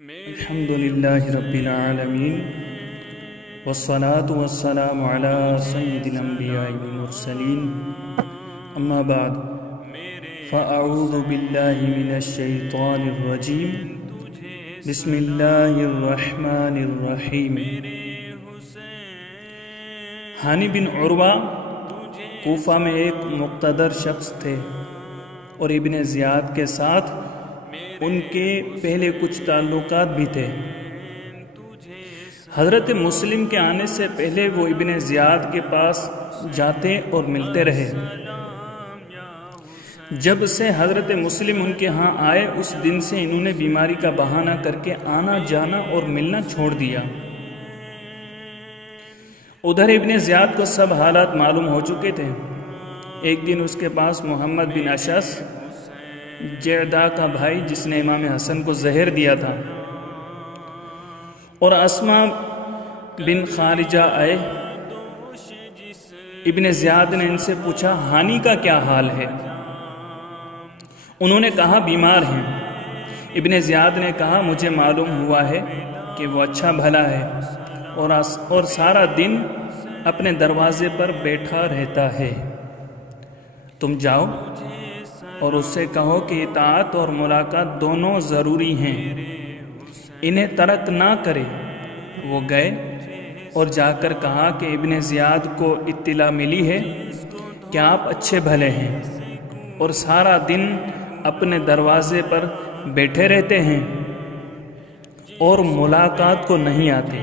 الحمدللہ رب العالمین والصلاة والسلام علی سید الانبیاء والمرسلین اما بعد فاعوذ باللہ من الشیطان الرجیم بسم اللہ الرحمن الرحیم۔ ہانی بن عروہ کوفہ میں ایک مقتدر شخص تھے اور ابن زیاد کے ساتھ ان کے پہلے کچھ تعلقات بھی تھے۔ حضرت مسلم کے آنے سے پہلے وہ ابن زیاد کے پاس جاتے اور ملتے رہے۔ جب سے حضرت مسلم ان کے ہاں آئے اس دن سے انہوں نے بیماری کا بہانہ کر کے آنا جانا اور ملنا چھوڑ دیا۔ ادھر ابن زیاد کو سب حالات معلوم ہو چکے تھے۔ ایک دن اس کے پاس محمد بن اشعث جعدہ کا بھائی جس نے امام حسن کو زہر دیا تھا اور اسما بن خارجہ آئے۔ ابن زیاد نے ان سے پوچھا ہانی کا کیا حال ہے؟ انہوں نے کہا بیمار ہیں۔ ابن زیاد نے کہا مجھے معلوم ہوا ہے کہ وہ اچھا بھلا ہے اور سارا دن اپنے دروازے پر بیٹھا رہتا ہے۔ تم جاؤ اور اس سے کہو کہ اطاعت اور ملاقات دونوں ضروری ہیں، انہیں ترک نہ کرے۔ وہ گئے اور جا کر کہا کہ ابن زیاد کو اطلاع ملی ہے کہ آپ اچھے بھلے ہیں اور سارا دن اپنے دروازے پر بیٹھے رہتے ہیں اور ملاقات کو نہیں آتے۔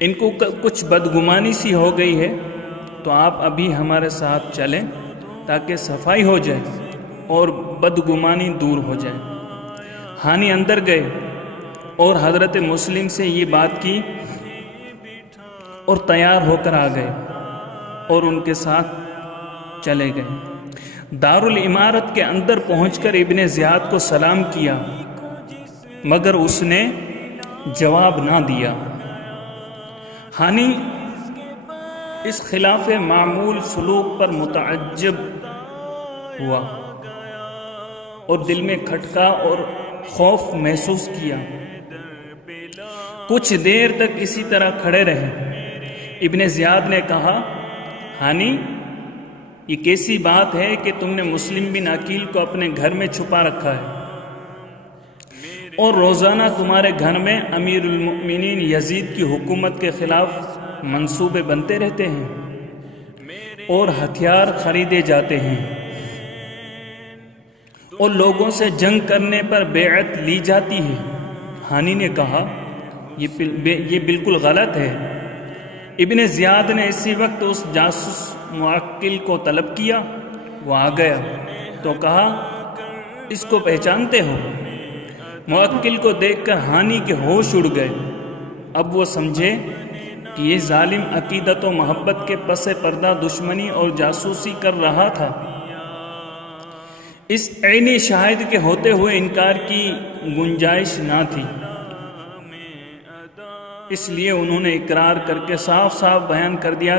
ان کو کچھ بدگمانی سی ہو گئی ہے تو آپ ابھی ہمارے ساتھ چلیں تاکہ صفائی ہو جائے اور بدگمانی دور ہو جائے۔ ہانی اندر گئے اور حضرت مسلم سے یہ بات کی اور تیار ہو کر آ گئے اور ان کے ساتھ چلے گئے۔ دارالعمارت کے اندر پہنچ کر ابن زیاد کو سلام کیا مگر اس نے جواب نہ دیا۔ ہانی اس خلاف معمول سلوک پر متعجب ہوا اور دل میں کھٹکا اور خوف محسوس کیا۔ کچھ دیر تک اسی طرح کھڑے رہے۔ ابن زیاد نے کہا ہانی یہ کیسی بات ہے کہ تم نے مسلم بن عقیل کو اپنے گھر میں چھپا رکھا ہے اور روزانہ تمہارے گھر میں امیر المؤمنین یزید کی حکومت کے خلاف منصوبے بنتے رہتے ہیں اور ہتھیار خریدے جاتے ہیں اور لوگوں سے جنگ کرنے پر بیعت لی جاتی ہے۔ ہانی نے کہا یہ بالکل غلط ہے۔ ابن زیاد نے اسی وقت اس جاسوس معقل کو طلب کیا۔ وہ آ گیا تو کہا اس کو پہچانتے ہو؟ معقل کو دیکھ کر ہانی کے ہوش اڑ گئے۔ اب وہ سمجھے کہ یہ ظالم عقیدت و محبت کے پس پردہ دشمنی اور جاسوسی کر رہا تھا۔ اس عینی شاہد کے ہوتے ہوئے انکار کی گنجائش نہ تھی، اس لیے انہوں نے اقرار کر کے صاف صاف بیان کر دیا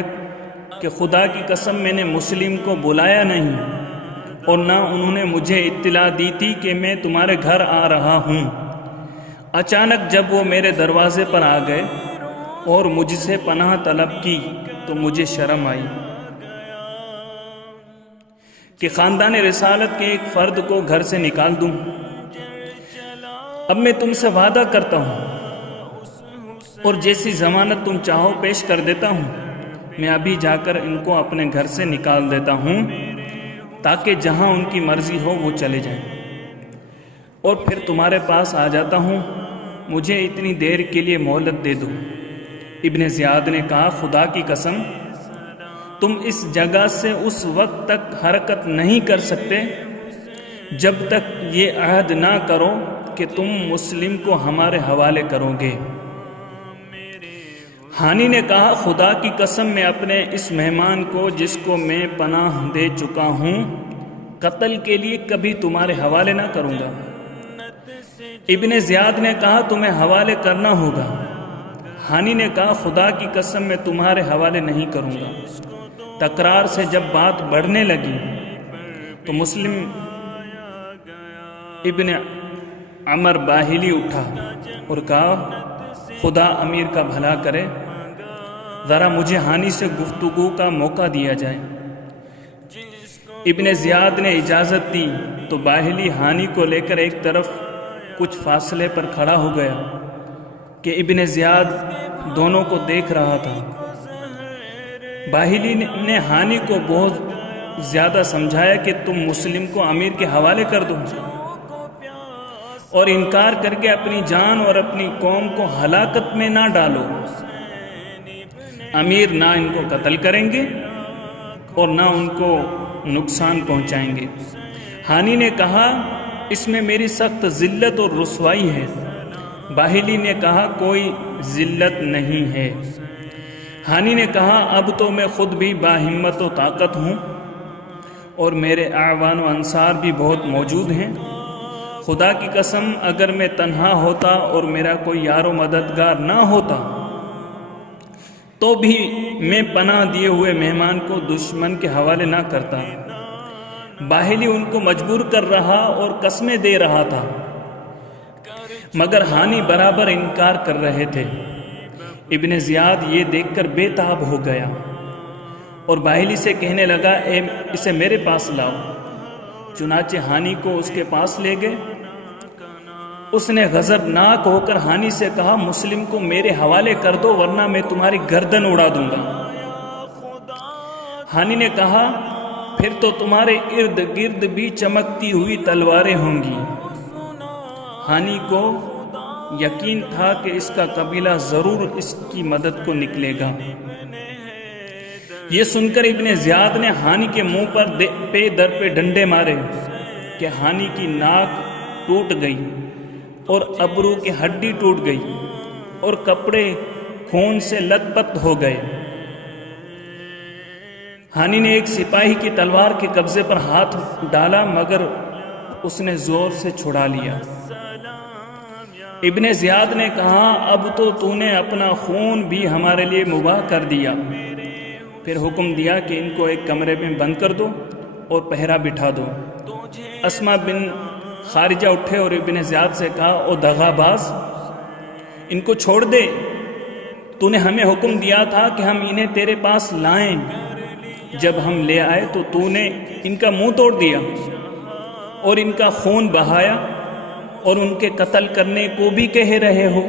کہ خدا کی قسم میں نے مسلم کو بلایا نہیں اور نہ انہوں نے مجھے اطلاع دی تھی کہ میں تمہارے گھر آ رہا ہوں۔ اچانک جب وہ میرے دروازے پر آ گئے اور مجھ سے پناہ طلب کی تو مجھے شرم آئی کہ خاندان رسالت کے ایک فرد کو گھر سے نکال دوں۔ اب میں تم سے وعدہ کرتا ہوں اور جیسی ضمانت تم چاہو پیش کر دیتا ہوں، میں ابھی جا کر ان کو اپنے گھر سے نکال دیتا ہوں تاکہ جہاں ان کی مرضی ہو وہ چلے جائیں اور پھر تمہارے پاس آ جاتا ہوں۔ مجھے اتنی دیر کے لیے مہلت دے دو۔ ابن زیاد نے کہا خدا کی قسم تم اس جگہ سے اس وقت تک حرکت نہیں کر سکتے جب تک یہ عہد نہ کرو کہ تم مسلم کو ہمارے حوالے کرو گے۔ ہانی نے کہا خدا کی قسم میں اپنے اس مہمان کو جس کو میں پناہ دے چکا ہوں قتل کے لیے کبھی تمہارے حوالے نہ کروں گا۔ ابن زیاد نے کہا تمہیں حوالے کرنا ہوگا۔ ہانی نے کہا خدا کی قسم میں تمہارے حوالے نہیں کروں گا۔ تکرار سے جب بات بڑھنے لگی تو مسلم ابن عمر باہلی اٹھا اور کہا خدا امیر کا بھلا کرے، ذرا مجھے ہانی سے گفتگو کا موقع دیا جائے۔ ابن زیاد نے اجازت دی تو باہلی ہانی کو لے کر ایک طرف کچھ فاصلے پر کھڑا ہو گیا کہ ابن زیاد دونوں کو دیکھ رہا تھا۔ باہلی نے ہانی کو بہت زیادہ سمجھایا کہ تم مسلم کو امیر کے حوالے کر دو اور انکار کر کے اپنی جان اور اپنی قوم کو ہلاکت میں نہ ڈالو۔ امیر نہ ان کو قتل کریں گے اور نہ ان کو نقصان پہنچائیں گے۔ ہانی نے کہا اس میں میری سخت ذلت اور رسوائی ہے۔ باہلی نے کہا کوئی ذلت نہیں ہے۔ ہانی نے کہا اب تو میں خود بھی باہمت و طاقت ہوں اور میرے اعوان و انصار بھی بہت موجود ہیں۔ خدا کی قسم اگر میں تنہا ہوتا اور میرا کوئی یار و مددگار نہ ہوتا تو بھی میں پناہ دیے ہوئے مہمان کو دشمن کے حوالے نہ کرتا۔ باہلی ان کو مجبور کر رہا اور قسمیں دے رہا تھا، مگر ہانی برابر انکار کر رہے تھے۔ ابن زیاد یہ دیکھ کر بے تاب ہو گیا اور باہلی سے کہنے لگا اسے میرے پاس لاؤ۔ چنانچہ ہانی کو اس کے پاس لے گئے۔ اس نے غضبناک ہو کر ہانی سے کہا مسلم کو میرے حوالے کر دو ورنہ میں تمہاری گردن اڑا دوں گا۔ ہانی نے کہا پھر تو تمہارے ارد گرد بھی چمکتی ہوئی تلواریں ہوں گی۔ ہانی کو یقین تھا کہ اس کا قبیلہ ضرور اس کی مدد کو نکلے گا۔ یہ سن کر ابن زیاد نے ہانی کے منہ پر پے در پہ ڈنڈے مارے کہ ہانی کی ناک ٹوٹ گئی اور ابرو کی ہڈی ٹوٹ گئی اور کپڑے خون سے لت پت ہو گئے۔ ہانی نے ایک سپاہی کی تلوار کے قبضے پر ہاتھ ڈالا مگر اس نے زور سے چھڑا لیا۔ ابن زیاد نے کہا اب تو نے اپنا خون بھی ہمارے لیے مباح کر دیا۔ پھر حکم دیا کہ ان کو ایک کمرے میں بند کر دو اور پہرا بٹھا دو۔ اسما بن خارجہ اٹھے اور ابن زیاد سے کہا او دغا باز، ان کو چھوڑ دے، تو نے ہمیں حکم دیا تھا کہ ہم انہیں تیرے پاس لائیں، جب ہم لے آئے تو نے ان کا منہ توڑ دیا اور ان کا خون بہایا اور ان کے قتل کرنے کو بھی کہہ رہے ہو۔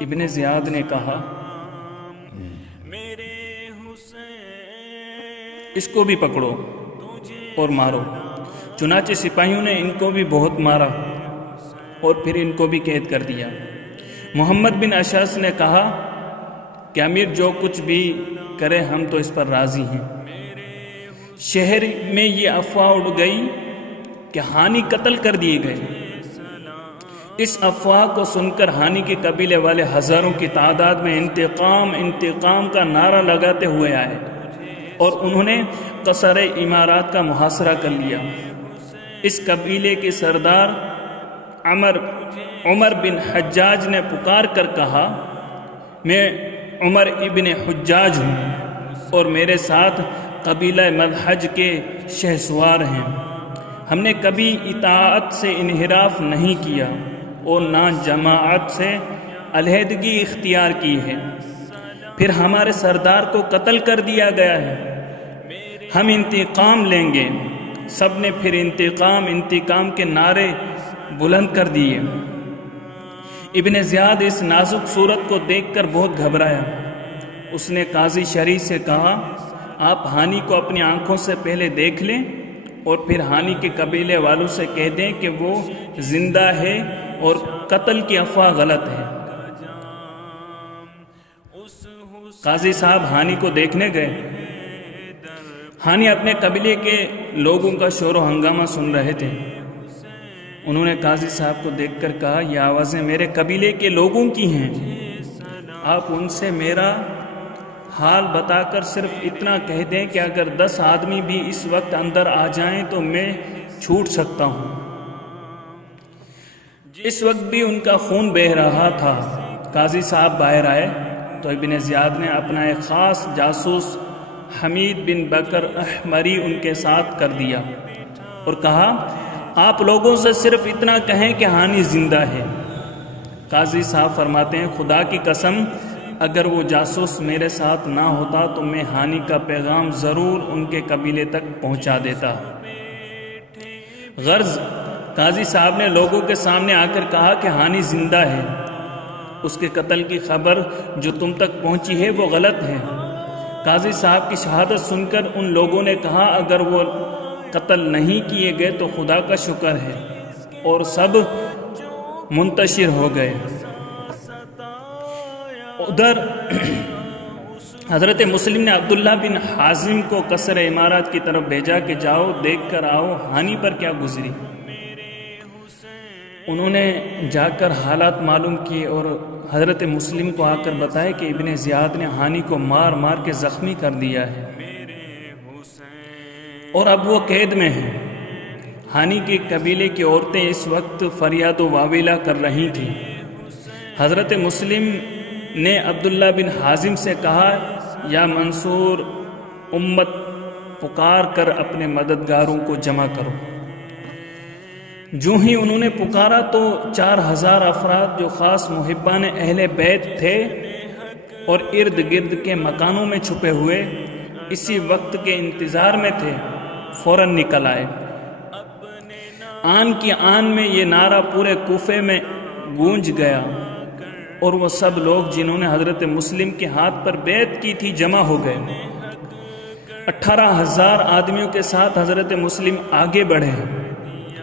ابن زیاد نے کہا اس کو بھی پکڑو اور مارو۔ چنانچہ سپاہیوں نے ان کو بھی بہت مارا اور پھر ان کو بھی قید کر دیا۔ محمد بن اشعث نے کہا کہ امیر جو کچھ بھی کرے ہم تو اس پر راضی ہیں۔ شہر میں یہ افواہ اڑ گئی کہ ہانی قتل کر دیے گئے۔ اس افواہ کو سن کر ہانی کے قبیلے والے ہزاروں کی تعداد میں انتقام انتقام کا نعرہ لگاتے ہوئے آئے اور انہوں نے قصر امارات کا محاصرہ کر لیا۔ اس قبیلے کے سردار عمر بن حجاج نے پکار کر کہا میں عمر ابن حجاج ہوں اور میرے ساتھ قبیلہ مدحج کے شہسوار ہیں۔ ہم نے کبھی اطاعت سے انحراف نہیں کیا اور نہ جماعت سے علیحدگی اختیار کی ہے۔ پھر ہمارے سردار کو قتل کر دیا گیا ہے، ہم انتقام لیں گے۔ سب نے پھر انتقام کے نعرے بلند کر دیے۔ ابن زیاد اس نازک صورت کو دیکھ کر بہت گھبرایا۔ اس نے قاضی شریع سے کہا آپ ہانی کو اپنی آنکھوں سے پہلے دیکھ لیں اور پھر ہانی کے قبیلے والوں سے کہہ دیں کہ وہ زندہ ہے اور قتل کی افواہ غلط ہے۔ قاضی صاحب ہانی کو دیکھنے گئے۔ ہانی اپنے قبیلے کے لوگوں کا شور و ہنگامہ سن رہے تھے۔ انہوں نے قاضی صاحب کو دیکھ کر کہا یہ آوازیں میرے قبیلے کے لوگوں کی ہیں، آپ ان سے میرا حال بتا کر صرف اتنا کہہ دیں کہ اگر 10 آدمی بھی اس وقت اندر آ جائیں تو میں چھوٹ سکتا ہوں۔ اس وقت بھی ان کا خون بہہ رہا تھا۔ قاضی صاحب باہر آئے تو ابن زیاد نے اپنا ایک خاص جاسوس حمید بن بکر احمری ان کے ساتھ کر دیا اور کہا آپ لوگوں سے صرف اتنا کہیں کہ ہانی زندہ ہے۔ قاضی صاحب فرماتے ہیں خدا کی قسم اگر وہ جاسوس میرے ساتھ نہ ہوتا تو میں ہانی کا پیغام ضرور ان کے قبیلے تک پہنچا دیتا۔ غرض قاضی صاحب نے لوگوں کے سامنے آ کر کہا کہ ہانی زندہ ہے، اس کے قتل کی خبر جو تم تک پہنچی ہے وہ غلط ہے۔ قاضی صاحب کی شہادت سن کر ان لوگوں نے کہا اگر وہ قتل نہیں کیے گئے تو خدا کا شکر ہے، اور سب منتشر ہو گئے۔ ادھر حضرت مسلم نے عبداللہ بن حازم کو قصر امارات کی طرف بھیجا کہ جاؤ دیکھ کر آؤ ہانی پر کیا گزری۔ انہوں نے جا کر حالات معلوم کیے اور حضرت مسلم کو آ کر بتایا کہ ابن زیاد نے ہانی کو مار مار کے زخمی کر دیا ہے اور اب وہ قید میں ہیں۔ ہانی کے قبیلے کی عورتیں اس وقت فریاد و واویلا کر رہی تھیں۔ حضرت مسلم نے عبداللہ بن حازم سے کہا یا منصور امت پکار کر اپنے مددگاروں کو جمع کرو۔ جو ہی انہوں نے پکارا تو 4000 افراد جو خاص محبان اہل بیت تھے اور ارد گرد کے مکانوں میں چھپے ہوئے اسی وقت کے انتظار میں تھے فوراً نکل آئے۔ آن کی آن میں یہ نعرہ پورے کوفے میں گونج گیا اور وہ سب لوگ جنہوں نے حضرت مسلم کے ہاتھ پر بیعت کی تھی جمع ہو گئے۔ 18000 آدمیوں کے ساتھ حضرت مسلم آگے بڑھے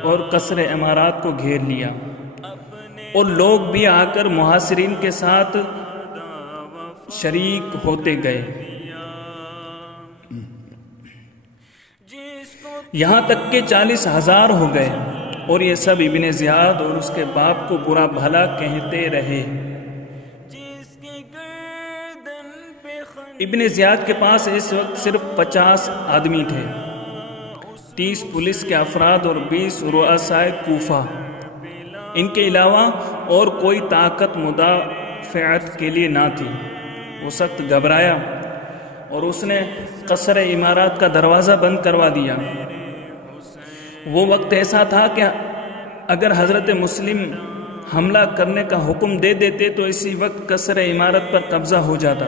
اور قصر امارات کو گھیر لیا، اور لوگ بھی آ کر محاصرین کے ساتھ شریک ہوتے گئے، یہاں تک کہ 40000 ہو گئے، اور یہ سب ابن زیاد اور اس کے باپ کو برا بھلا کہتے رہے۔ ابن زیاد کے پاس اس وقت صرف 50 آدمی تھے، 30 پولیس کے افراد اور 20 رؤسائے کوفہ۔ ان کے علاوہ اور کوئی طاقت مدافعت کے لیے نہ تھی۔ وہ سخت گھبرایا اور اس نے قصر امارات کا دروازہ بند کروا دیا۔ وہ وقت ایسا تھا کہ اگر حضرت مسلم حملہ کرنے کا حکم دے دیتے تو اسی وقت قصر امارت پر قبضہ ہو جاتا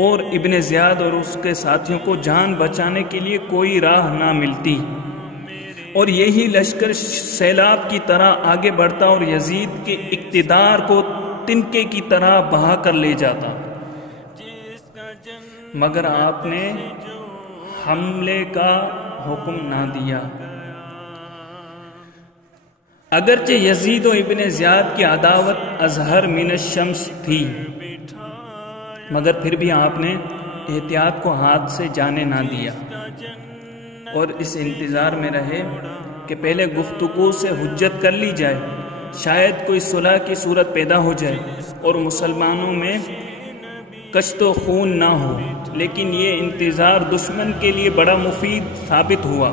اور ابن زیاد اور اس کے ساتھیوں کو جان بچانے کے لیے کوئی راہ نہ ملتی، اور یہی لشکر سیلاب کی طرح آگے بڑھتا اور یزید کے اقتدار کو تنکے کی طرح بہا کر لے جاتا۔ مگر آپ نے حملے کا حکم نہ دیا۔ اگرچہ یزید و ابن زیاد کی عداوت اظہر من الشمس تھی، مگر پھر بھی آپ نے احتیاط کو ہاتھ سے جانے نہ دیا اور اس انتظار میں رہے کہ پہلے گفتگو سے حجت کر لی جائے، شاید کوئی صلح کی صورت پیدا ہو جائے اور مسلمانوں میں کشت و خون نہ ہو۔ لیکن یہ انتظار دشمن کے لیے بڑا مفید ثابت ہوا۔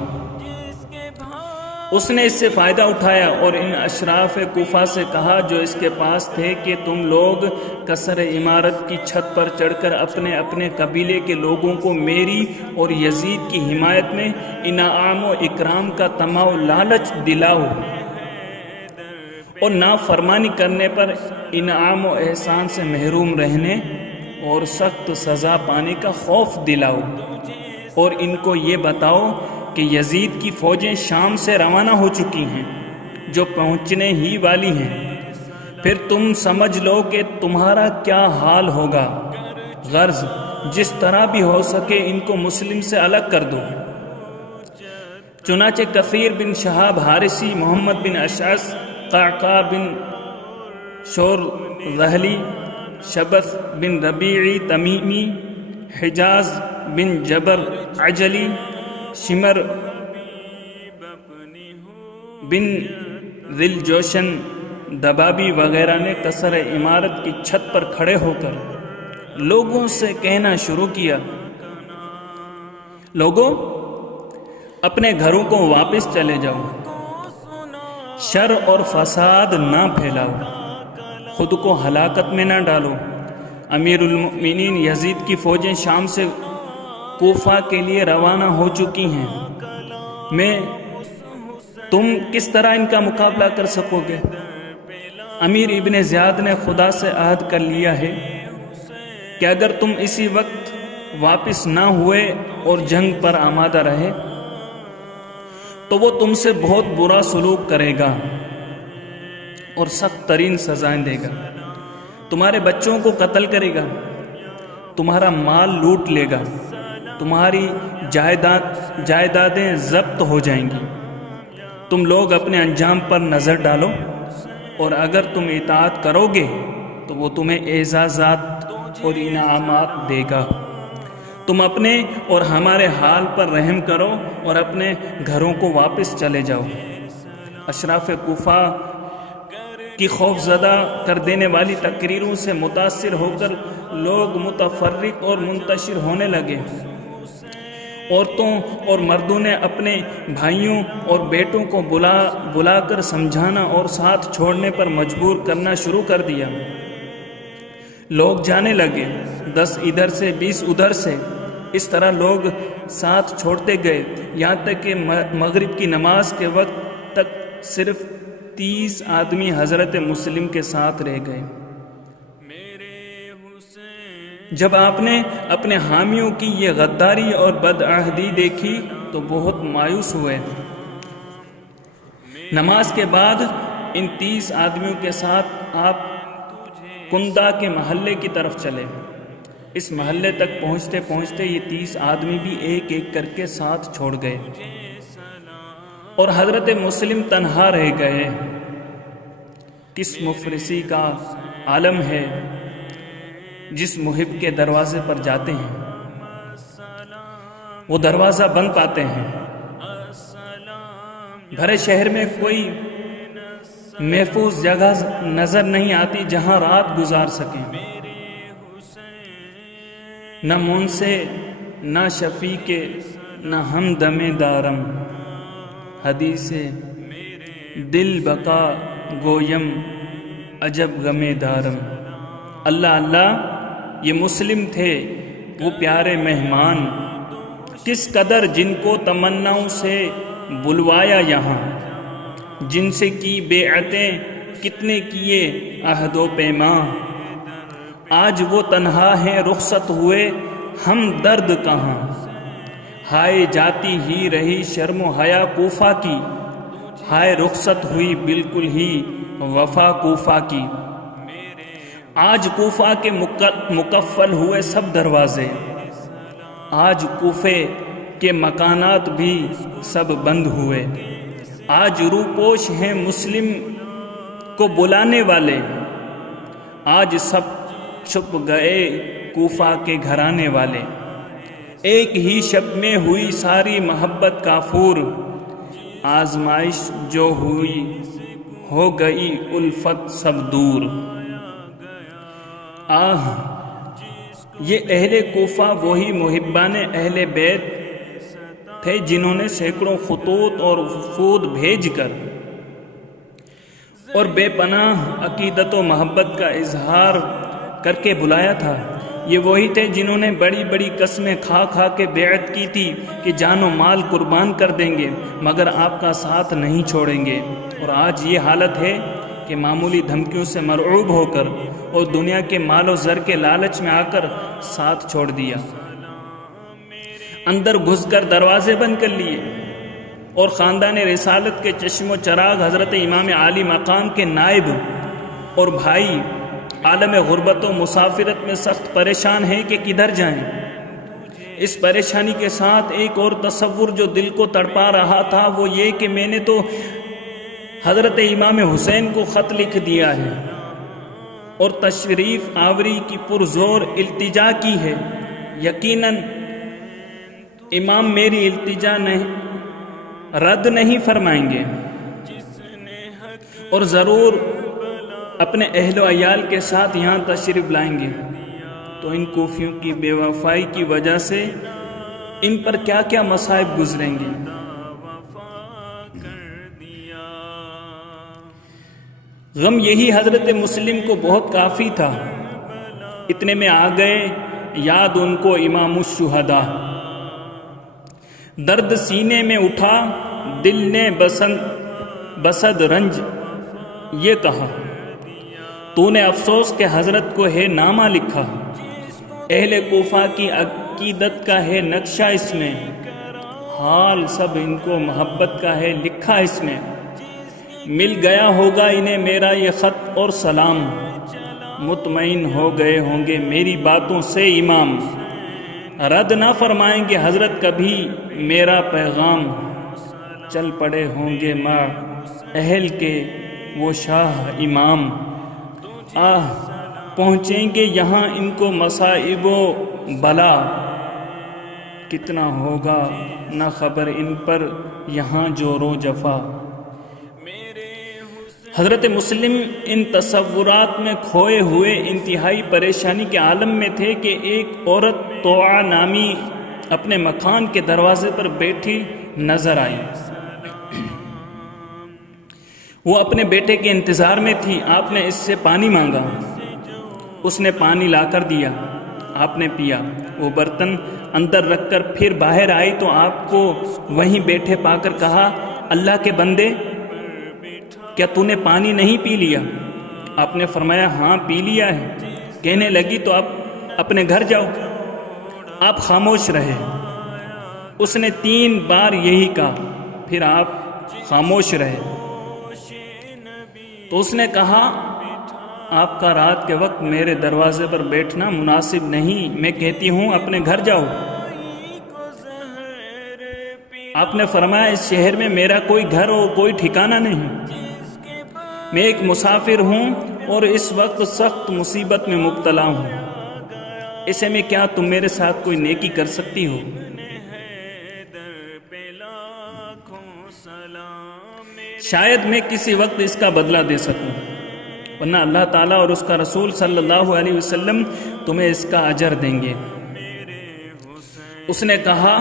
اس نے اس سے فائدہ اٹھایا اور ان اشراف کوفہ سے کہا جو اس کے پاس تھے کہ تم لوگ قصر امارت کی چھت پر چڑھ کر اپنے اپنے قبیلے کے لوگوں کو میری اور یزید کی حمایت میں انعام و اکرام کا طمع و لالچ دلاؤ، اور نافرمانی کرنے پر انعام و احسان سے محروم رہنے اور سخت سزا پانے کا خوف دلاؤ، اور ان کو یہ بتاؤ کہ یزید کی فوجیں شام سے روانہ ہو چکی ہیں جو پہنچنے ہی والی ہیں، پھر تم سمجھ لو کہ تمہارا کیا حال ہوگا۔ غرض جس طرح بھی ہو سکے ان کو مسلم سے الگ کر دو۔ چنانچہ کثیر بن شہاب حارثی، محمد بن اشعث، قعقاع بن شور رحلی، شبث بن ربیعی تمیمی، حجاز بن جبر عجلی، شمر بن ذل جوشن دبابی وغیرہ نے قصر امارت کی چھت پر کھڑے ہو کر لوگوں سے کہنا شروع کیا، لوگوں اپنے گھروں کو واپس چلے جاؤ، شر اور فساد نہ پھیلاؤ، خود کو ہلاکت میں نہ ڈالو۔ امیر المؤمنین یزید کی فوجیں شام سے کوفہ کے لیے روانہ ہو چکی ہیں۔ میں تم کس طرح ان کا مقابلہ کر سکو گے؟ امیر ابن زیاد نے خدا سے عہد کر لیا ہے کہ اگر تم اسی وقت واپس نہ ہوئے اور جنگ پر آمادہ رہے تو وہ تم سے بہت برا سلوک کرے گا اور سخت ترین سزائیں دے گا، تمہارے بچوں کو قتل کرے گا، تمہارا مال لوٹ لے گا، تمہاری جائیدادیں ضبط ہو جائیں گی۔ تم لوگ اپنے انجام پر نظر ڈالو، اور اگر تم اطاعت کرو گے تو وہ تمہیں اعزازات اور انعامات دے گا۔ تم اپنے اور ہمارے حال پر رحم کرو اور اپنے گھروں کو واپس چلے جاؤ۔ اشراف کوفہ کی خوف زدہ کر دینے والی تقریروں سے متاثر ہو کر لوگ متفرق اور منتشر ہونے لگے۔ عورتوں اور مردوں نے اپنے بھائیوں اور بیٹوں کو بلا کر سمجھانا اور ساتھ چھوڑنے پر مجبور کرنا شروع کر دیا۔ لوگ جانے لگے، 10 ادھر سے 20 ادھر سے، اس طرح لوگ ساتھ چھوڑتے گئے، یہاں تک کہ مغرب کی نماز کے وقت تک صرف 30 آدمی حضرت مسلم کے ساتھ رہ گئے۔ جب آپ نے اپنے حامیوں کی یہ غداری اور بدعہدی دیکھی تو بہت مایوس ہوئے۔ نماز کے بعد ان 30 آدمیوں کے ساتھ آپ کندا کے محلے کی طرف چلے۔ اس محلے تک پہنچتے پہنچتے یہ 30 آدمی بھی ایک ایک کر کے ساتھ چھوڑ گئے اور حضرت مسلم تنہا رہ گئے۔ کس مفلسی کا عالم ہے جس محب کے دروازے پر جاتے ہیں وہ دروازہ بند پاتے ہیں۔ بھرے شہر میں کوئی محفوظ جگہ نظر نہیں آتی جہاں رات گزار سکیں، نہ منصے نہ شفیق نہ ہمدم دارم، حدیث دل بقا گویم عجب غم دارم۔ اللہ اللہ، یہ مسلم تھے وہ پیارے مہمان، کس قدر جن کو تمناؤں سے بلوایا یہاں، جن سے کی بیعتیں کتنے کیے عہد و پیمان، آج وہ تنہا ہیں رخصت ہوئے ہم درد کہاں، ہائے جاتی ہی رہی شرم و حیا کوفہ کی، ہائے رخصت ہوئی بالکل ہی وفا کوفہ کی۔ آج کوفہ کے مقفل ہوئے سب دروازے، آج کوفے کے مکانات بھی سب بند ہوئے، آج روپوش ہیں مسلم کو بلانے والے، آج سب چھپ گئے کوفہ کے گھرانے والے، ایک ہی شب میں ہوئی ساری محبت کافور، آزمائش جو ہوئی ہو گئی الفت سب دور۔ آہ یہ اہل کوفہ وہی محبان اہل بیت تھے جنہوں نے سینکڑوں خطوط اور وفود بھیج کر اور بے پناہ عقیدت و محبت کا اظہار کر کے بلایا تھا۔ یہ وہی تھے جنہوں نے بڑی بڑی قسمیں کھا کھا کے بیعت کی تھی کہ جان و مال قربان کر دیں گے مگر آپ کا ساتھ نہیں چھوڑیں گے، اور آج یہ حالت ہے کہ معمولی دھمکیوں سے مرعوب ہو کر اور دنیا کے مال و زر کے لالچ میں آ کر ساتھ چھوڑ دیا، اندر گھس کر دروازے بند کر لیے، اور خاندان رسالت کے چشم و چراغ حضرت امام عالی مقام کے نائب اور بھائی عالم غربت و مسافرت میں سخت پریشان ہیں کہ کدھر جائیں۔ اس پریشانی کے ساتھ ایک اور تصور جو دل کو تڑپا رہا تھا وہ یہ کہ میں نے تو حضرت امام حسین کو خط لکھ دیا ہے اور تشریف آوری کی پرزور التجا کی ہے، یقیناً امام میری التجا رد نہیں فرمائیں گے اور ضرور اپنے اہل و عیال کے ساتھ یہاں تشریف لائیں گے۔ تو ان کوفیوں کی بے وفائی کی وجہ سے ان پر کیا کیا مصائب گزریں گے۔ غم یہی حضرت مسلم کو بہت کافی تھا، اتنے میں آ گئے یاد ان کو امام الشہداء۔ درد سینے میں اٹھا دل نے بصد رنج یہ کہا، تو نے افسوس کہ حضرت کو ہے نامہ لکھا، اہل کوفہ کی عقیدت کا ہے نقشہ اس میں، حال سب ان کو محبت کا ہے لکھا اس میں، مل گیا ہوگا انہیں میرا یہ خط اور سلام، مطمئن ہو گئے ہوں گے میری باتوں سے امام، رد نہ فرمائیں گے حضرت کبھی میرا پیغام، چل پڑے ہوں گے ماں اہل کے وہ شاہ امام، آہ پہنچیں گے یہاں ان کو مصائب و بلا، کتنا ہوگا نہ خبر ان پر یہاں جو رو جفا۔ حضرت مسلم ان تصورات میں کھوئے ہوئے انتہائی پریشانی کے عالم میں تھے کہ ایک عورت طوعہ نامی اپنے مکان کے دروازے پر بیٹھی نظر آئی۔ وہ اپنے بیٹے کے انتظار میں تھی۔ آپ نے اس سے پانی مانگا، اس نے پانی لا کر دیا، آپ نے پیا۔ وہ برتن اندر رکھ کر پھر باہر آئی تو آپ کو وہیں بیٹھے پا کر کہا، اللہ کے بندے کیا تو نے پانی نہیں پی لیا؟ آپ نے فرمایا ہاں پی لیا ہے۔ کہنے لگی تو اب اپنے گھر جاؤ۔ آپ خاموش رہے۔ اس نے 3 بار یہی کہا، پھر آپ خاموش رہے تو اس نے کہا، آپ کا رات کے وقت میرے دروازے پر بیٹھنا مناسب نہیں، میں کہتی ہوں اپنے گھر جاؤ۔ آپ نے فرمایا اس شہر میں میرا کوئی گھر اور کوئی ٹھکانہ نہیں، میں ایک مسافر ہوں اور اس وقت سخت مصیبت میں مبتلا ہوں، ایسے میں کیا تم میرے ساتھ کوئی نیکی کر سکتی ہو؟ شاید میں کسی وقت اس کا بدلہ دے سکوں، ورنہ اللہ تعالیٰ اور اس کا رسول صلی اللہ علیہ وسلم تمہیں اس کا اجر دیں گے۔ اس نے کہا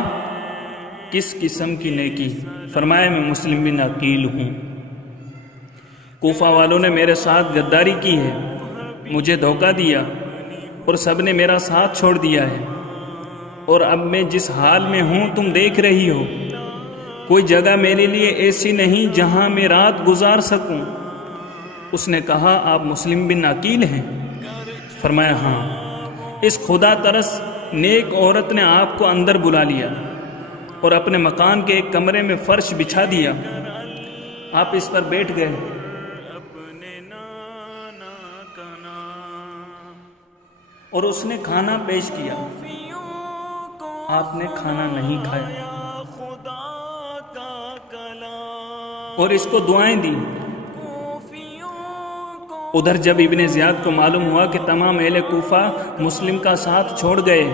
کس قسم کی نیکی؟ فرمایا میں مسلم بن عقیل ہوں، کوفہ والوں نے میرے ساتھ غداری کی ہے، مجھے دھوکہ دیا اور سب نے میرا ساتھ چھوڑ دیا ہے، اور اب میں جس حال میں ہوں تم دیکھ رہی ہو، کوئی جگہ میرے لیے ایسی نہیں جہاں میں رات گزار سکوں۔ اس نے کہا آپ مسلم بن عقیل ہیں؟ فرمایا ہاں۔ اس خدا ترس نیک عورت نے آپ کو اندر بلا لیا اور اپنے مکان کے ایک کمرے میں فرش بچھا دیا، آپ اس پر بیٹھ گئے اور اس نے کھانا پیش کیا، آپ نے کھانا نہیں کھایا اور اس کو دعائیں دی۔ ادھر جب ابن زیاد کو معلوم ہوا کہ تمام اہل کوفہ مسلم کا ساتھ چھوڑ گئے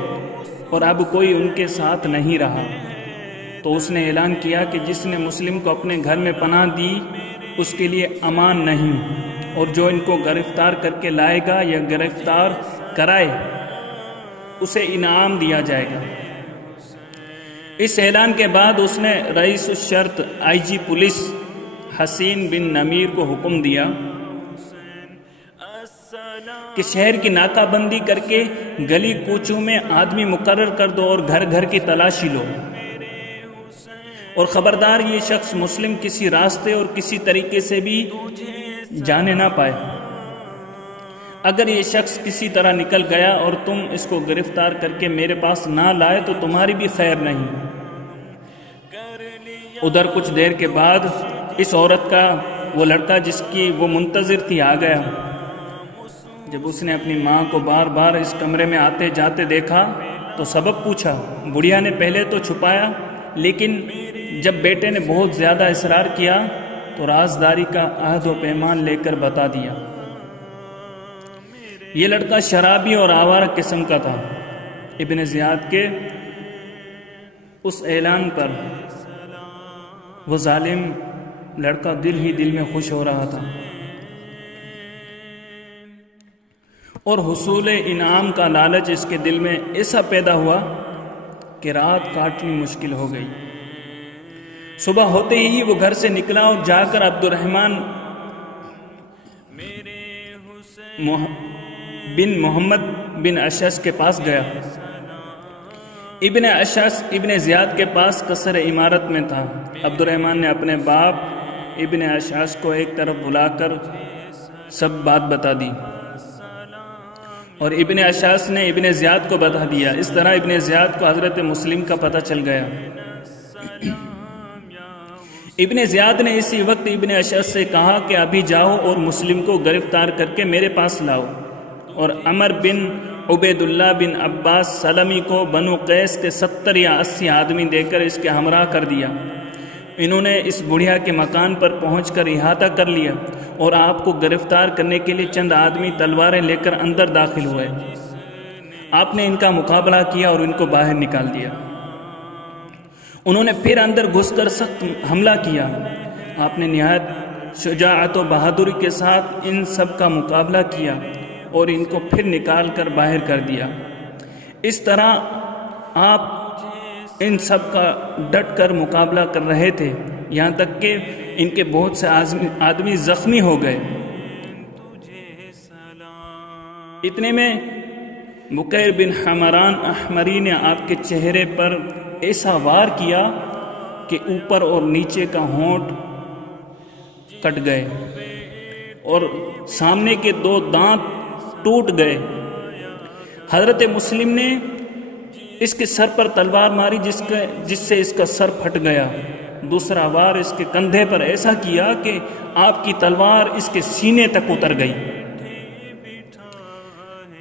اور اب کوئی ان کے ساتھ نہیں رہا، تو اس نے اعلان کیا کہ جس نے مسلم کو اپنے گھر میں پناہ دی اس کے لیے امان نہیں، اور جو ان کو گرفتار کر کے لائے گا یا گرفتار کرائے اسے انعام دیا جائے گا۔ اس اعلان کے بعد اس نے رئیس الشرط IG پولیس حسین بن نمیر کو حکم دیا کہ شہر کی ناکہ بندی کر کے گلی کوچوں میں آدمی مقرر کر دو اور گھر گھر کی تلاشی لو، اور خبردار یہ شخص مسلم کسی راستے اور کسی طریقے سے بھی جانے نہ پائے۔ اگر یہ شخص کسی طرح نکل گیا اور تم اس کو گرفتار کر کے میرے پاس نہ لائے تو تمہاری بھی خیر نہیں۔ ادھر کچھ دیر کے بعد اس عورت کا وہ لڑکا جس کی وہ منتظر تھی آ گیا۔ جب اس نے اپنی ماں کو بار بار اس کمرے میں آتے جاتے دیکھا تو سبب پوچھا۔ بڑھیا نے پہلے تو چھپایا، لیکن جب بیٹے نے بہت زیادہ اصرار کیا تو رازداری کا عہد و پیمان لے کر بتا دیا۔ یہ لڑکا شرابی اور آوارہ قسم کا تھا۔ ابن زیاد کے اس اعلان پر وہ ظالم لڑکا دل ہی دل میں خوش ہو رہا تھا، اور حصول انعام کا لالچ اس کے دل میں ایسا پیدا ہوا کہ رات کاٹنی مشکل ہو گئی۔ صبح ہوتے ہی وہ گھر سے نکلا اور جا کر عبد الرحمن بن محمد بن اشعث کے پاس گیا۔ ابن اشعث ابن زیاد کے پاس قصر عمارت میں تھا۔ عبد الرحمن نے اپنے باپ ابن اشعث کو ایک طرف بلا کر سب بات بتا دی، اور ابن اشعث نے ابن زیاد کو بتا دیا۔ اس طرح ابن زیاد کو حضرت مسلم کا پتہ چل گیا۔ ابن زیاد نے اسی وقت ابن اشعث سے کہا کہ ابھی جاؤ اور مسلم کو گرفتار کر کے میرے پاس لاؤ، اور عمر بن عبید اللہ بن عباس سلمی کو بنو قیس کے 70 یا 80 آدمی دے کر اس کے ہمراہ کر دیا۔ انہوں نے اس بڑھیا کے مکان پر پہنچ کر احاطہ کر لیا، اور آپ کو گرفتار کرنے کے لیے چند آدمی تلواریں لے کر اندر داخل ہوئے۔ آپ نے ان کا مقابلہ کیا اور ان کو باہر نکال دیا۔ انہوں نے پھر اندر گھس کر سخت حملہ کیا۔ آپ نے نہایت شجاعت و بہادری کے ساتھ ان سب کا مقابلہ کیا اور ان کو پھر نکال کر باہر کر دیا۔ اس طرح آپ ان سب کا ڈٹ کر مقابلہ کر رہے تھے، یہاں تک کہ ان کے بہت سے آدمی زخمی ہو گئے۔ اتنے میں بکیر بن حمران احمری نے آپ کے چہرے پر ایسا وار کیا کہ اوپر اور نیچے کا ہونٹ کٹ گئے اور سامنے کے 2 دانت ٹوٹ گئے۔ حضرت مسلم نے اس کے سر پر تلوار ماری جس سے اس کا سر پھٹ گیا۔ دوسرا وار اس کے کندھے پر ایسا کیا کہ آپ کی تلوار اس کے سینے تک اتر گئی۔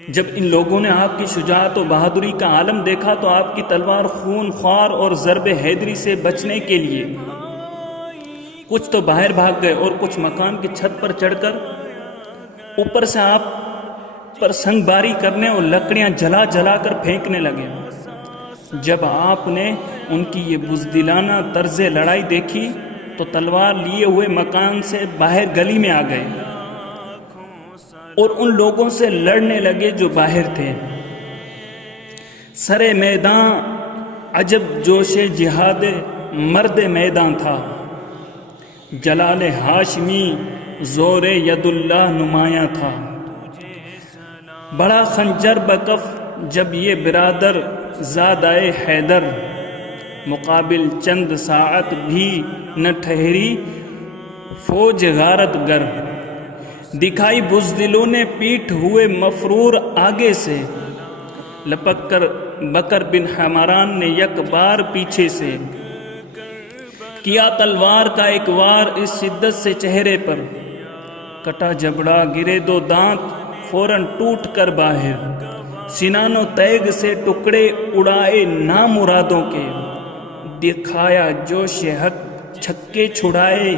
جب ان لوگوں نے آپ کی شجاعت و بہادری کا عالم دیکھا تو آپ کی تلوار خون خوار اور ضرب حیدری سے بچنے کے لیے کچھ تو باہر بھاگ گئے اور کچھ مکان کی چھت پر چڑھ کر اوپر سے آپ پر سنگ باری کرنے اور لکڑیاں جلا جلا کر پھینکنے لگے۔ جب آپ نے ان کی یہ بزدلانہ طرز لڑائی دیکھی تو تلوار لیے ہوئے مکان سے باہر گلی میں آ گئے اور ان لوگوں سے لڑنے لگے جو باہر تھے۔ سرے میدان عجب جوش جہاد مرد میدان تھا، جلال ہاشمی زور ید اللہ نمایاں تھا۔ بڑا خنجر بکف جب یہ برادر زادائے حیدر، مقابل چند ساعت بھی نہ ٹھہری فوج غارت گر۔ دکھائی بزدلوں نے پیٹھ ہوئے مفرور آگے سے، لپک کر بکر بن حمران نے یک بار پیچھے سے کیا تلوار کا ایک وار اس شدت سے چہرے پر، کٹا جبڑا گرے 2 دانت فوراً ٹوٹ کر باہر۔ سنان و تیگ سے ٹکڑے اڑائے نامرادوں کے، دکھایا جوش حق چھکے چھڑائے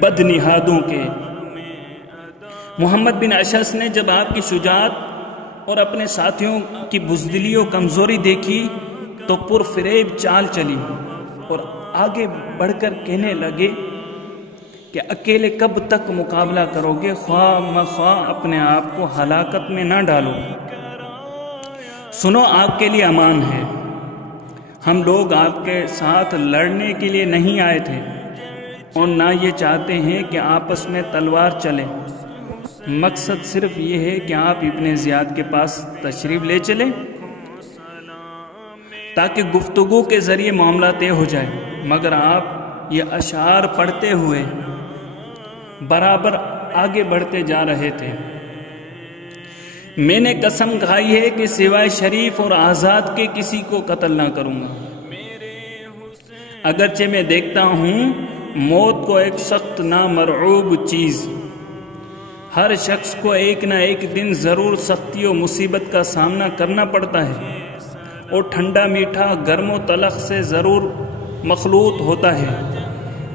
بد نہادوں کے۔ محمد بن اشعث نے جب آپ کی شجاعت اور اپنے ساتھیوں کی بزدلی و کمزوری دیکھی تو پرفریب چال چلی اور آگے بڑھ کر کہنے لگے کہ اکیلے کب تک مقابلہ کرو گے؟ خواہ مخواہ اپنے آپ کو ہلاکت میں نہ ڈالو۔ سنو، آپ کے لیے امان ہے۔ ہم لوگ آپ کے ساتھ لڑنے کے لیے نہیں آئے تھے اور نہ یہ چاہتے ہیں کہ آپس میں تلوار چلے۔ مقصد صرف یہ ہے کہ آپ ابن زیاد کے پاس تشریف لے چلیں تاکہ گفتگو کے ذریعے معاملہ طے ہو جائے۔ مگر آپ یہ اشعار پڑھتے ہوئے برابر آگے بڑھتے جا رہے تھے۔ میں نے قسم کھائی ہے کہ سوائے شریف اور آزاد کے کسی کو قتل نہ کروں گا، اگرچہ میں دیکھتا ہوں موت کو ایک سخت نامرعوب چیز۔ ہر شخص کو ایک نہ ایک دن ضرور سختی و مصیبت کا سامنا کرنا پڑتا ہے، اور ٹھنڈا میٹھا گرم و تلخ سے ضرور مخلوط ہوتا ہے۔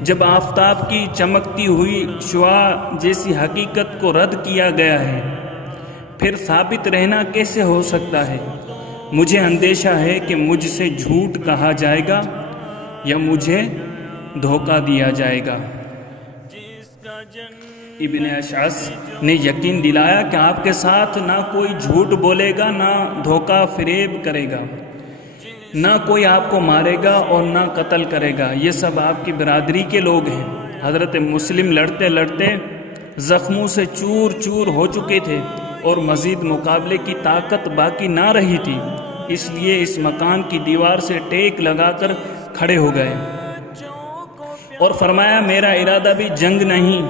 جب آفتاب کی چمکتی ہوئی شعاع جیسی حقیقت کو رد کیا گیا ہے، پھر ثابت رہنا کیسے ہو سکتا ہے؟ مجھے اندیشہ ہے کہ مجھ سے جھوٹ کہا جائے گا یا مجھے دھوکہ دیا جائے گا۔ ابن اشعث نے یقین دلایا کہ آپ کے ساتھ نہ کوئی جھوٹ بولے گا، نہ دھوکہ فریب کرے گا، نہ کوئی آپ کو مارے گا اور نہ قتل کرے گا۔ یہ سب آپ کی برادری کے لوگ ہیں۔ حضرت مسلم لڑتے لڑتے زخموں سے چور چور ہو چکے تھے اور مزید مقابلے کی طاقت باقی نہ رہی تھی، اس لیے اس مکان کی دیوار سے ٹیک لگا کر کھڑے ہو گئے۔ اور فرمایا میرا ارادہ بھی جنگ نہیں،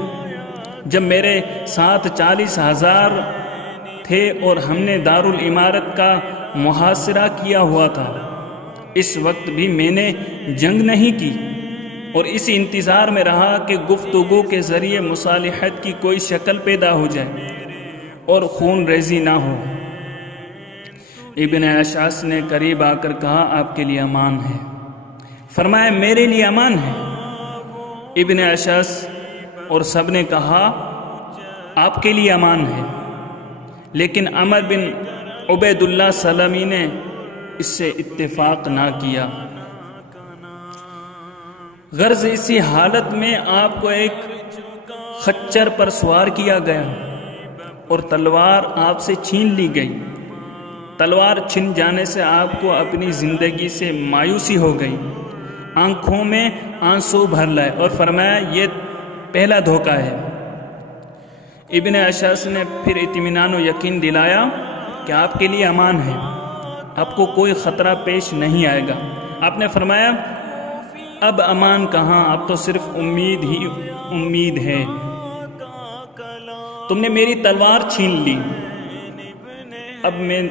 جب میرے ساتھ 40,000 تھے اور ہم نے دارالعمارت کا محاصرہ کیا ہوا تھا، اس وقت بھی میں نے جنگ نہیں کی اور اس انتظار میں رہا کہ گفتگو کے ذریعے مصالحت کی کوئی شکل پیدا ہو جائے اور خون ریزی نہ ہو۔ ابن اشعث نے قریب آ کر کہا آپ کے لیے امان ہے۔ فرمایا میرے لیے امان ہے۔ ابن اشعث اور سب نے کہا آپ کے لیے امان ہے، لیکن عمر بن عبید اللہ سلمی نے اس سے اتفاق نہ کیا۔ غرض اسی حالت میں آپ کو ایک خچر پر سوار کیا گیا اور تلوار آپ سے چھین لی گئی۔ تلوار چھن جانے سے آپ کو اپنی زندگی سے مایوسی ہو گئی، آنکھوں میں آنسو بھر لائے اور فرمایا یہ پہلا دھوکہ ہے۔ ابن اشعث نے پھر اطمینان و یقین دلایا کہ آپ کے لیے امان ہے، آپ کو کوئی خطرہ پیش نہیں آئے گا۔ آپ نے فرمایا اب امان کہاں، اب تو صرف امید ہی امید ہے۔ تم نے میری تلوار چھین لی، اب میں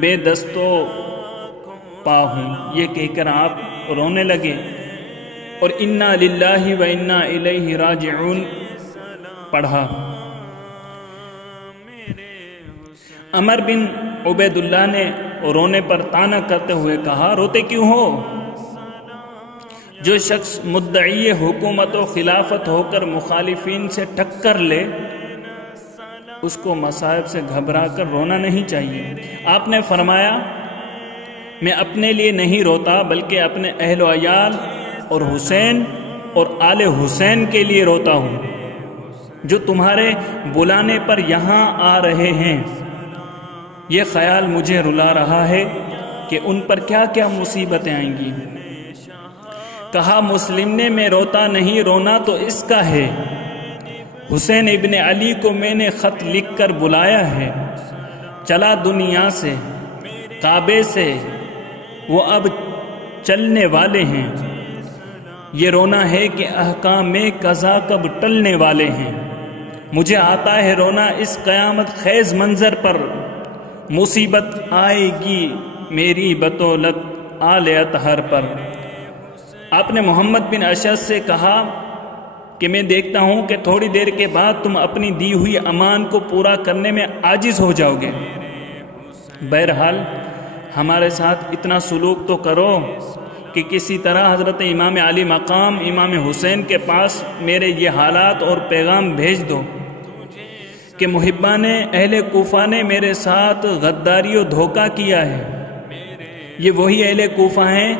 بے دست و پا ہوں۔ یہ کہہ کر آپ رونے لگے اور انا للہ و انا الیہ راجعون پڑھا۔ عمر بن عبید اللہ نے رونے پر طعنہ کرتے ہوئے کہا روتے کیوں ہو؟ جو شخص مدعی حکومت و خلافت ہو کر مخالفین سے ٹکر لے اس کو مصائب سے گھبرا کر رونا نہیں چاہیے۔ آپ نے فرمایا میں اپنے لیے نہیں روتا بلکہ اپنے اہل و عیال اور حسین اور آل حسین کے لیے روتا ہوں جو تمہارے بلانے پر یہاں آ رہے ہیں۔ یہ خیال مجھے رلا رہا ہے کہ ان پر کیا کیا مصیبتیں آئیں گی۔ کہا مسلم نے میں روتا نہیں، رونا تو اس کا ہے۔ حسین ابن علی کو میں نے خط لکھ کر بلایا ہے، چلا دنیا سے، کعبے سے وہ اب چلنے والے ہیں۔ یہ رونا ہے کہ احکام قضا کب ٹلنے والے ہیں۔ مجھے آتا ہے رونا اس قیامت خیز منظر پر، مصیبت آئے گی میری بطولت آل اطہر پر۔ آپ نے محمد بن اشعث سے کہا کہ میں دیکھتا ہوں کہ تھوڑی دیر کے بعد تم اپنی دی ہوئی امان کو پورا کرنے میں عاجز ہو جاؤ گے۔ بہرحال ہمارے ساتھ اتنا سلوک تو کرو کہ کسی طرح حضرت امام علی مقام امام حسین کے پاس میرے یہ حالات اور پیغام بھیج دو کہ محبان اہل کوفہ نے میرے ساتھ غداری و دھوکہ کیا ہے۔ یہ وہی اہل کوفہ ہیں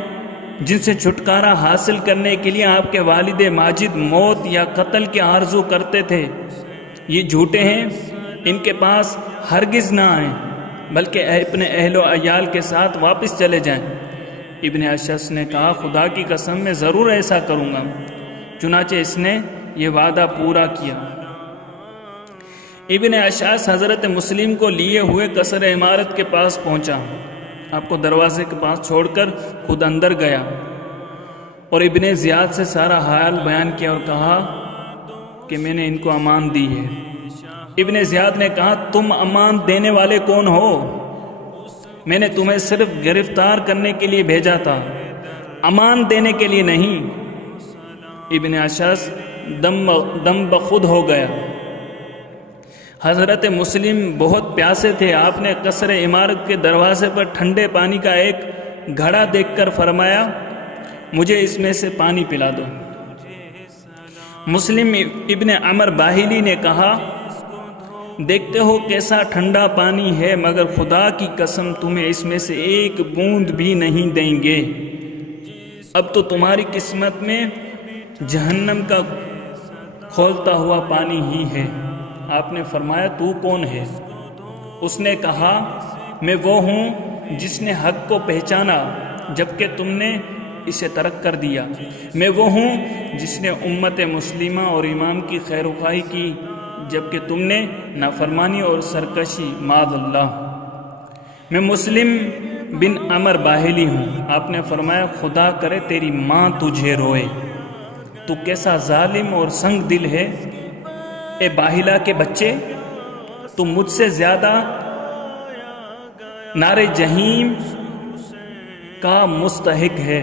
جن سے چھٹکارا حاصل کرنے کے لیے آپ کے والد ماجد موت یا قتل کے آرزو کرتے تھے۔ یہ جھوٹے ہیں، ان کے پاس ہرگز نہ آئیں بلکہ اپنے اہل و عیال کے ساتھ واپس چلے جائیں۔ ابن اشعث نے کہا خدا کی قسم میں ضرور ایسا کروں گا۔ چنانچہ اس نے یہ وعدہ پورا کیا۔ ابن اشعث حضرت مسلم کو لیے ہوئے قصر عمارت کے پاس پہنچا، آپ کو دروازے کے پاس چھوڑ کر خود اندر گیا اور ابن زیاد سے سارا حال بیان کیا اور کہا کہ میں نے ان کو امان دی ہے۔ ابن زیاد نے کہا تم امان دینے والے کون ہو؟ میں نے تمہیں صرف گرفتار کرنے کے لیے بھیجا تھا، امان دینے کے لیے نہیں۔ ابن اشعث دم بخود ہو گیا۔ حضرت مسلم بہت پیاسے تھے۔ آپ نے قصر عمارت کے دروازے پر ٹھنڈے پانی کا ایک گھڑا دیکھ کر فرمایا مجھے اس میں سے پانی پلا دو۔ مسلم ابن عمر باہلی نے کہا دیکھتے ہو کیسا ٹھنڈا پانی ہے، مگر خدا کی قسم تمہیں اس میں سے ایک بوند بھی نہیں دیں گے۔ اب تو تمہاری قسمت میں جہنم کا کھولتا ہوا پانی ہی ہے۔ آپ نے فرمایا تو کون ہے؟ اس نے کہا میں وہ ہوں جس نے حق کو پہچانا جبکہ تم نے اسے ترک کر دیا۔ میں وہ ہوں جس نے امت مسلمہ اور امام کی خیر خواہی کی جبکہ تم نے نافرمانی اور سرکشی معاذ اللہ۔ میں مسلم بن عمر باہلی ہوں۔ آپ نے فرمایا خدا کرے تیری ماں تجھے روئے۔ تو کیسا ظالم اور سنگ دل ہے، اے باہلا کے بچے، تم مجھ سے زیادہ نار جہیم کا مستحق ہے۔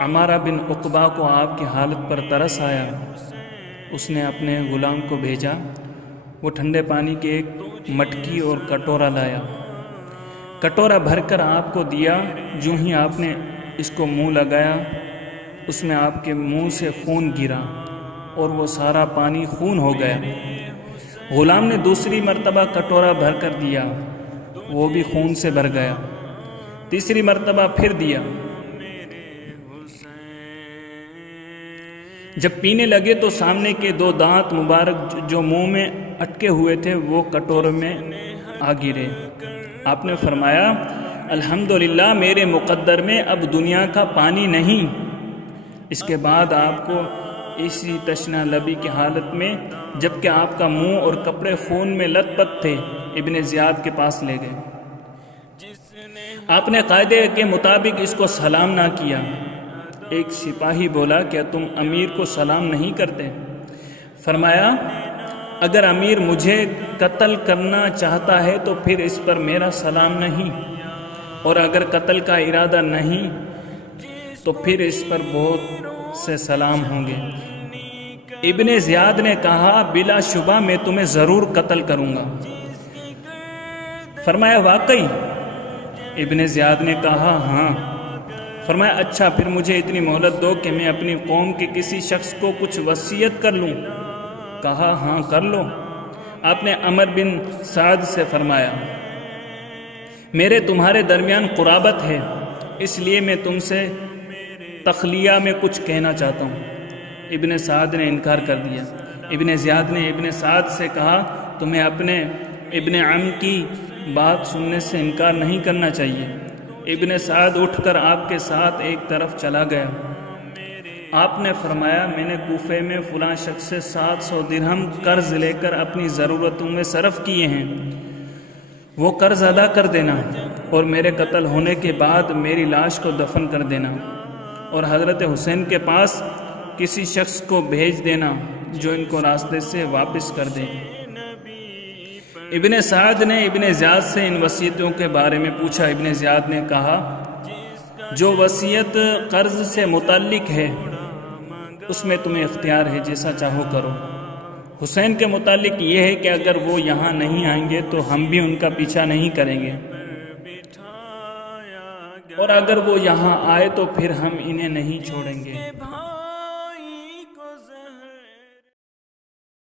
عمارہ بن عقبہ کو آپ کی حالت پر ترس آیا، اس نے اپنے غلام کو بھیجا، وہ ٹھنڈے پانی کے ایک مٹکی اور کٹورا لایا، کٹورا بھر کر آپ کو دیا۔ جو ہی آپ نے اس کو منہ لگایا، اس میں آپ کے منہ سے خون گرا اور وہ سارا پانی خون ہو گیا۔ غلام نے دوسری مرتبہ کٹورا بھر کر دیا، وہ بھی خون سے بھر گیا۔ تیسری مرتبہ پھر دیا، جب پینے لگے تو سامنے کے دو دانت مبارک جو منہ میں اٹکے ہوئے تھے وہ کٹورے میں آ گرے۔ آپ نے فرمایا، الحمدللہ، میرے مقدر میں اب دنیا کا پانی نہیں۔ اس کے بعد آپ کو اسی تشنہ لبی کی حالت میں، جبکہ آپ کا منہ اور کپڑے خون میں لت پت تھے، ابن زیاد کے پاس لے گئے۔ آپ نے قاعدے کے مطابق اس کو سلام نہ کیا۔ ایک سپاہی بولا، کیا تم امیر کو سلام نہیں کرتے؟ فرمایا، اگر امیر مجھے قتل کرنا چاہتا ہے تو پھر اس پر میرا سلام نہیں، اور اگر قتل کا ارادہ نہیں تو پھر اس پر بہت سے سلام ہوں گے۔ ابن زیاد نے کہا، بلا شبہ میں تمہیں ضرور قتل کروں گا۔ فرمایا، واقعی؟ ابن زیاد نے کہا، ہاں۔ فرمایا، اچھا، پھر مجھے اتنی مہلت دو کہ میں اپنی قوم کے کسی شخص کو کچھ وصیت کر لوں۔ کہا، ہاں، کر لو۔ آپ نے عمر بن سعد سے فرمایا، میرے تمہارے درمیان قرابت ہے، اس لیے میں تم سے تخلیہ میں کچھ کہنا چاہتا ہوں۔ ابن سعد نے انکار کر دیا۔ ابن زیاد نے ابن سعد سے کہا، تمہیں اپنے ابن عم کی بات سننے سے انکار نہیں کرنا چاہیے۔ ابن سعد اٹھ کر آپ کے ساتھ ایک طرف چلا گیا۔ آپ نے فرمایا، میں نے کوفے میں فلاں شخص سے 700 درہم قرض لے کر اپنی ضرورتوں میں صرف کیے ہیں، وہ قرض ادا کر دینا اور میرے قتل ہونے کے بعد میری لاش کو دفن کر دینا، اور حضرت حسین کے پاس کسی شخص کو بھیج دینا جو ان کو راستے سے واپس کر دے۔ ابن سعد نے ابن زیاد سے ان وصیتوں کے بارے میں پوچھا۔ ابن زیاد نے کہا، جو وصیت قرض سے متعلق ہے اس میں تمہیں اختیار ہے، جیسا چاہو کرو۔ حسین کے متعلق یہ ہے کہ اگر وہ یہاں نہیں آئیں گے تو ہم بھی ان کا پیچھا نہیں کریں گے، اور اگر وہ یہاں آئے تو پھر ہم انہیں نہیں چھوڑیں گے۔